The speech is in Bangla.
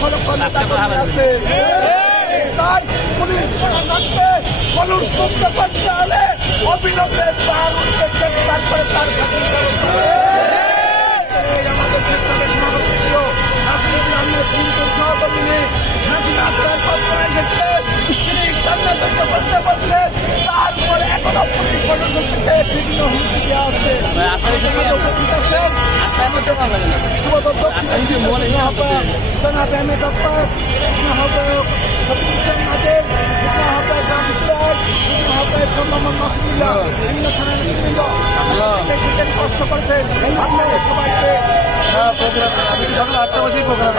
লক্ষ লক্ষ নেতা কর্মী আছে। তাই পুলিশ প্রশাসনকে মানুষ মুক্ত করতে হলে অবিলম্বে তারপরে তার আমাদের ক্ষেত্রে সভাপতি ছিল রাজনীতি আহমেদ সহকর্মী নাসির আক্তার কল্পনা এসেছিলেন, তিনি তদন্ত করতে পারছেন। তারপরে এখনো পুলিশ প্রশাসন থেকে বিভিন্ন হুমকি দেওয়া হচ্ছে। উপস্থিত আছেন জনাব আহমেদ আব্বাস, আহ্বায়ক শফিকুল নাদের, আহ্বায়ক রামপুরার, আহ্বায়ক মোহাম্মদ নাসিরুল্লাহ, বিভিন্ন থানার নেতৃবৃন্দ সেখানে কষ্ট করেছেন। আপনাদের সবাইকে প্রোগ্রাম সকাল 8টা বাজে প্রোগ্রাম